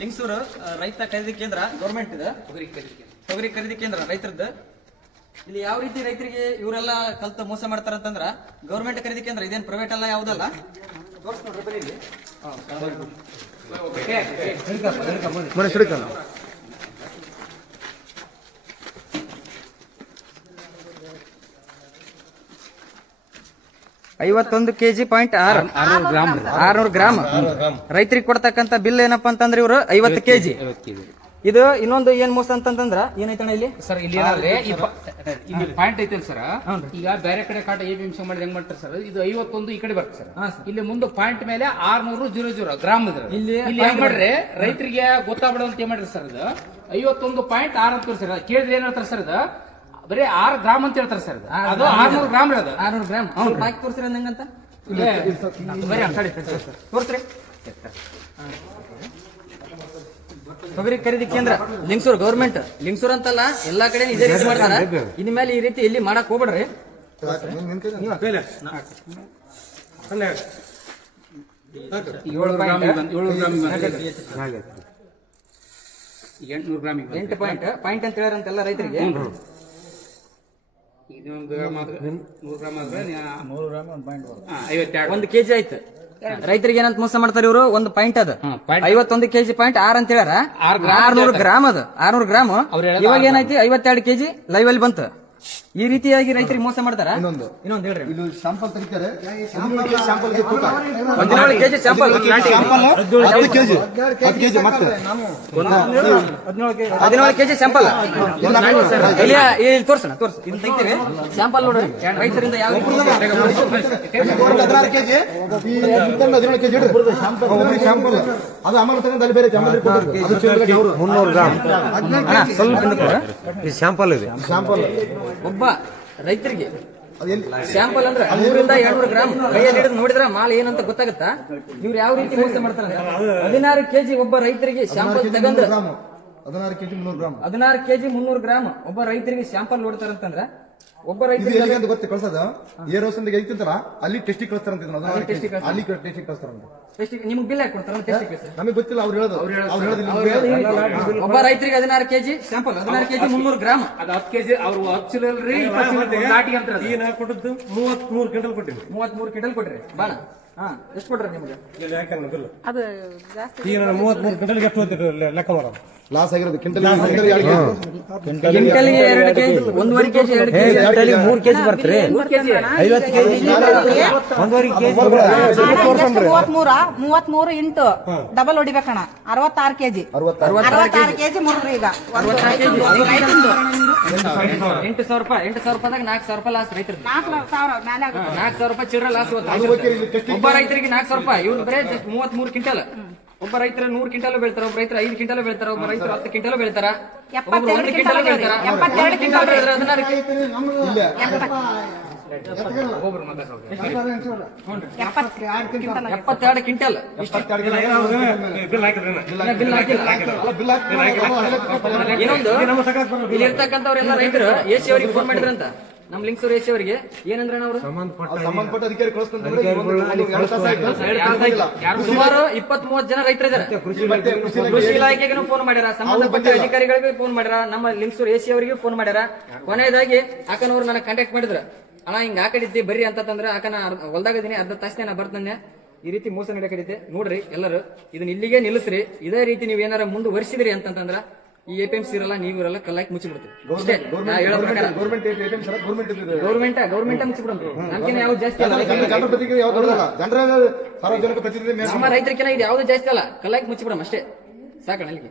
ಲಿಂಗಸೂರು ರೈತ ಖರೀದಿ ಕೇಂದ್ರ ಗೌರ್ಮೆಂಟ್ ಇದೆ. ತೊಗರಿ ಖರೀದಿ ಕೇಂದ್ರ ರೈತರದ್ದು. ಇಲ್ಲಿ ಯಾವ ರೀತಿ ರೈತರಿಗೆ ಇವರೆಲ್ಲ ಕಲ್ತು ಮೋಸ ಮಾಡ್ತಾರ ಅಂತಂದ್ರ ಗೌರ್ಮೆಂಟ್ ಖರೀದಿ ಕೇಂದ್ರ ಇದೇನು ಪ್ರೈವೇಟ್ ಅಲ್ಲ, ಯಾವುದಲ್ಲ. ತೋರ್ಸ್ ನೋಡ್ರಿ ಬರೀ ಇಲ್ಲಿ. 51 kg ಪಾಯಿಂಟ್ 600 ಗ್ರಾಮ್ ರೈತರಿಗೆ ಕೊಡ್ತಕ್ಕಂತ ಬಿಲ್ ಏನಪ್ಪಾ ಅಂತಂದ್ರೆ ಇವರು 50 kg. ಇದು ಇನ್ನೊಂದು ಏನ್ ಮೋಸ ಅಂತಂದ್ರ ಏನೈತಣ್ಣ ಇಲ್ಲಿ ಸರ್, ಇಲ್ಲಿ ಇಲ್ಲಿ ಪಾಯಿಂಟ್ ಐತಲ್ ಸರ್. ಈಗ ಬೇರೆ ಕಡೆ ಕಾಟ APMC ಮಾಡಿದ್ರೆ ಹೆಂಗ್ ಮಾಡ್ತಾರೆ ಸರ್, ಇದು 51 ಈ ಕಡೆ ಬರ್ತದೆ ಸರ್. ಇಲ್ಲಿ ಮುಂದೆ ಪಾಯಿಂಟ್ ಮೇಲೆ 600 ಗ್ರಾಮ್ ಇದ್ರೆ ಇಲ್ಲಿ ಹೆಂಗ್ ಮಾಡ್ರಿ ರೈತರಿಗೆ ಗೊತ್ತಾಗ್ಬಿಡ ಅಂತ ಏನ್ ಮಾಡ್ರಿ ಸರ್. ಇದು 51.6 ಅಂತ ಸರ್. ಕೇಳಿದ್ರೆ ಏನ್ ಹೇಳ್ತಾರೆ ಸರ್, ಇದು ಬರೀ 6 ಗ್ರಾಮ್ ಅಂತ ಹೇಳ್ತಾರೆ ಸರ್. ಅದು 600 ಗ್ರಾಮ್ ಅದು 600 ಗ್ರಾಮ್ ಹಾಕಿ ತೋರಿಸ್ರಿ ಅಂದಂಗಂತ ತೋರಿಸ್ರಿ. ತೊಗರಿ ಖರೀದಿ ಕೇಂದ್ರ ಲಿಂಗಸೂರು ಗೌರ್ಮೆಂಟ್. ಲಿಂಗಸೂರು ಅಂತಲ್ಲ, ಎಲ್ಲಾ ಕಡೆ ಇದೇ ರೀತಿ ಮಾಡ್ತಾರ. ಇನ್ಮೇಲೆ ಈ ರೀತಿ ಇಲ್ಲಿ ಮಾಡಕ್ ಹೋಗ್ಬೇಡ್ರಿ. 8 ಪಾಯಿಂಟ್ ಅಂತ ಹೇಳ್ಯಾರಂತೆಲ್ಲ ರೈತರಿಗೆ. 1 kg ಆಯ್ತು. ರೈತರಿಗೆ ಏನಂತ ಮೋಸ ಮಾಡ್ತಾರೆ ಇವರು. 1 ಪಾಯಿಂಟ್ ಅದು 51 kg ಪಾಯಿಂಟ್ 6 ಅಂತ ಹೇಳ್ಯಾರ. 600 ಗ್ರಾಮ್ ಅದು 600 ಗ್ರಾಮ್. ಇವಾಗ ಏನಾಯ್ತು 52 kg ಲೈವ್ ಅಲ್ಲಿ ಬಂತು. ಈ ರೀತಿಯಾಗಿ ರೈತರಿಗೆ ಮೋಸ ಮಾಡ್ತಾರ. ಇನ್ನೊಂದು ಹೇಳ್ರಿ. ಇದು ಶಾಂಪಲ್ ತೆಗಿತಾರೆ. 17 kg ಶಾಂಪಲ್ 17 kg ಶಾಂಪಲ್ ಇಲ್ಲಿ ತೋರ್ಸೋಣ. ಇದನ್ನ ತೆಗಿತೀವಿ ಶಾಂಪಲ್ ನೋಡ್ರಿ. ರೈತರಿಂದ ಯಾವ 16 kg 17 kg ಶಾಂಪಲ್ ಅದು ಅಮಲ್ ತಗೊಂಡು ಬೇರೆ 300 ಗ್ರಾಮ್ ಸ್ವಲ್ಪ ಶಾಂಪಲ್ ಇದೆ. ಶಾಂಪಲ್ ಒಬ್ಬ ರೈತರಿಗೆ ಸ್ಯಾಂಪಲ್ ಅಂದ್ರೆ 100ರಿಂದ 200 ಗ್ರಾಮ್ ಕೈಯಲ್ಲಿ ಹಿಡಿದು ನೋಡಿದ್ರ ಮಾಲ್ ಏನಂತ ಗೊತ್ತಾಗುತ್ತಾ. ಇವ್ರು ಯಾವ ರೀತಿ ಮೋಸ ಮಾಡ್ತಾರೆ. 16 kg ಒಬ್ಬ ರೈತರಿಗೆ ಸ್ಯಾಂಪಲ್ ತಗಂದ್ರ 16 kg 300 ಗ್ರಾಮ್ 16 kg 300 ಗ್ರಾಮ್ ಒಬ್ಬ ರೈತರಿಗೆ ಸ್ಯಾಂಪಲ್ ನೋಡ್ತಾರಂತಂದ್ರ ಒಬ್ಬ ರೈತರಿಗೆ ಗೊತ್ತ ಕಳ್ಸದ ಏರ್ ಹೌಸ್ ಅಂತ ಐತಿಂತಲ್ಲ ಅಲ್ಲಿ ಟೆಸ್ಟಿಗೆ ಕಳಿಸ್ತಾರಂತ. ಅಲ್ಲಿ ಟೆಸ್ಟಿಗೆ ಕಳಿಸ್ತಾರಂತ. ನಿಮ್ಗೆ ಬಿಲ್ ಹಾಕಿ ಕೊಡ್ತಾರ. ನಮಗೆ ಗೊತ್ತಿಲ್ಲ, ಅವ್ರು ಹೇಳೋದು. ಒಬ್ಬ ರೈತರಿಗೆ 16 kg ಸ್ಯಾಂಪಲ್ 16 kg 300 ಗ್ರಾಮ್ ಅದು 10 kg ಅವ್ರು ಹಚ್ಚಲ್ರಿ. 33 ಕ್ವಿಂಟಲ್ ಕೊಟ್ಟಿವಿ. 33 ಕ್ವಿಂಟಲ್ ಕೊಟ್ರಿ. ಬಾಳ ಎಷ್ಟು ಕೊಟ್ರಿ ನಿಮ್ಗೆ? ಅದು 33 ಕ್ವಿಂಟಲ್ ಎಷ್ಟು ಲೆಕ್ಕ ಮಾಡೋದು. ಲಾಸ್ ಆಗಿರೋದು ಕ್ವಿಂಟಲ್ ಕ್ವಿಂಟಲ್ಗೆ 2 kg 1.5 kg 2 kg 3 kg ಬರ್ತಾರೆ. 50 kg 1.5 kg 33 ಇಂಟು ಡಬಲ್ ಹೊಡಿಬೇಕಣ್ಣ. 66 kg 66 kg ಮುರ್ರಿ. ಈಗ 8,000 ರೂಪಾಯಿ 8,000 ರೂಪಾಯಿದಾಗ 4,000 ರೂಪಾಯಿ ಲಾಸ್ ರೈತರಿಗೆ. 4,000 ಮೇಲೆ ಆಗುತ್ತೆ. 4,000 ರೂಪಾಯಿ ಚಿಲ್ಲರೆ ಲಾಸ್. ಒಬ್ಬ ರೈತರಿಗೆ 4,000 ರೂಪಾಯಿ. ಇವ್ರು ಬರೇ 33 ಕ್ವಿಂಟಲ್. ಒಬ್ಬ ರೈತರ 100 ಕ್ವಿಂಟಲ್ ಬೆಳ್ತಾರ, ಒಬ್ಬ ರೈತರ 5 ಕ್ವಿಂಟಲ್ ಬೆಳ್ತಾರ, ಒಬ್ಬ ರೈತರ 10 ಕ್ವಿಂಟಲ್ ಬೆಳ್ತಾರ, 1 ಕ್ವಿಂಟಲ್ ಬೆಳ್ತಾರ. 72 ಕ್ವಿಂಟಲ್ ಬೆಳೆದ್ರೆ 16 kg 72 ಕ್ವಿಂಟಲ್. ಇನ್ನೊಂದು ಇಲ್ಲಿ ಇರ್ತಕ್ಕಂಥವ್ರೆಲ್ಲ ರೈತರು ಎಸಿ ಅವರಿಗೆ ಫೋನ್ ಮಾಡಿದ್ರಂತ. ನಮ್ ಲಿಂಗಸೂರು ಎಸಿ ಅವರಿಗೆ ಏನಂದ್ರೆ ಅವರು ಸಂಬಂಧಪಟ್ಟ ಅಧಿಕಾರಿ ಸುಮಾರು 20-30 ಜನ ರೈತರಿದ್ದಾರೆ. ಕೃಷಿ ಇಲಾಖೆಗೂ ಫೋನ್ ಮಾಡ್ಯಾರ, ಸಂಬಂಧಪಟ್ಟ ಅಧಿಕಾರಿಗಳಿಗೆ ಫೋನ್ ಮಾಡ್ಯಾರ, ನಮ್ಮ ಲಿಂಗಸೂರು ಎಸಿ ಅವರಿಗೆ ಫೋನ್ ಮಾಡ್ಯಾರ. ಕೊನೆಯದಾಗಿ ಆಕನವ್ರು ನನಗೆ ಕಾಂಟ್ಯಾಕ್ಟ್ ಮಾಡಿದ್ರು. ಅಣ್ಣ ಹಿಂಗ ಆಕಡಿದ್ದಿ ಬರ್ರಿ ಅಂತಂದ್ರ ಆಕನ ಹೊಲ್ದಾಗದೀನಿ, ಅರ್ಧ ತಾಸನೆ ನಾ ಬರ್ತಂದೆ. ಈ ರೀತಿ ಮೋಸ ನಡೆಯಕಡಿದ್ದೆ ನೋಡ್ರಿ. ಎಲ್ಲರೂ ಇದನ್ನ ಇಲ್ಲಿಗೆ ನಿಲ್ಲಿಸ್ರಿ. ಇದೇ ರೀತಿ ನೀವ್ ಏನಾರ ಮುಂದುವರಿಸಿದ್ರಿ ಅಂತಂದ್ರ ಈ APMC ಇರಲ್ಲ, ನೀವು ಇರಲ್ಲ, ಕಲ್ಲಾಕಿ ಮುಚ್ಚಿಬಿಡ್ತೀವಿ. ಗೌರ್ಮೆಂಟ್ ಮುಚ್ಚಿಬಿಡ್ತೀವಿ. ನಮ್ಗಿನ ಯಾವ್ದು ಜಾಸ್ತಿ ಅಲ್ಲ, ನಮ್ಮ ರೈತರಿಗಿನ ಇದು ಯಾವ್ದು ಜಾಸ್ತಿ ಅಲ್ಲ, ಕಲ್ಲಾಕಿ ಮುಚ್ಚಿಬಿಡಮ್ ಅಷ್ಟೇ. ಸಾಕಣ್ಣ ಅಲ್ಲಿಗೆ.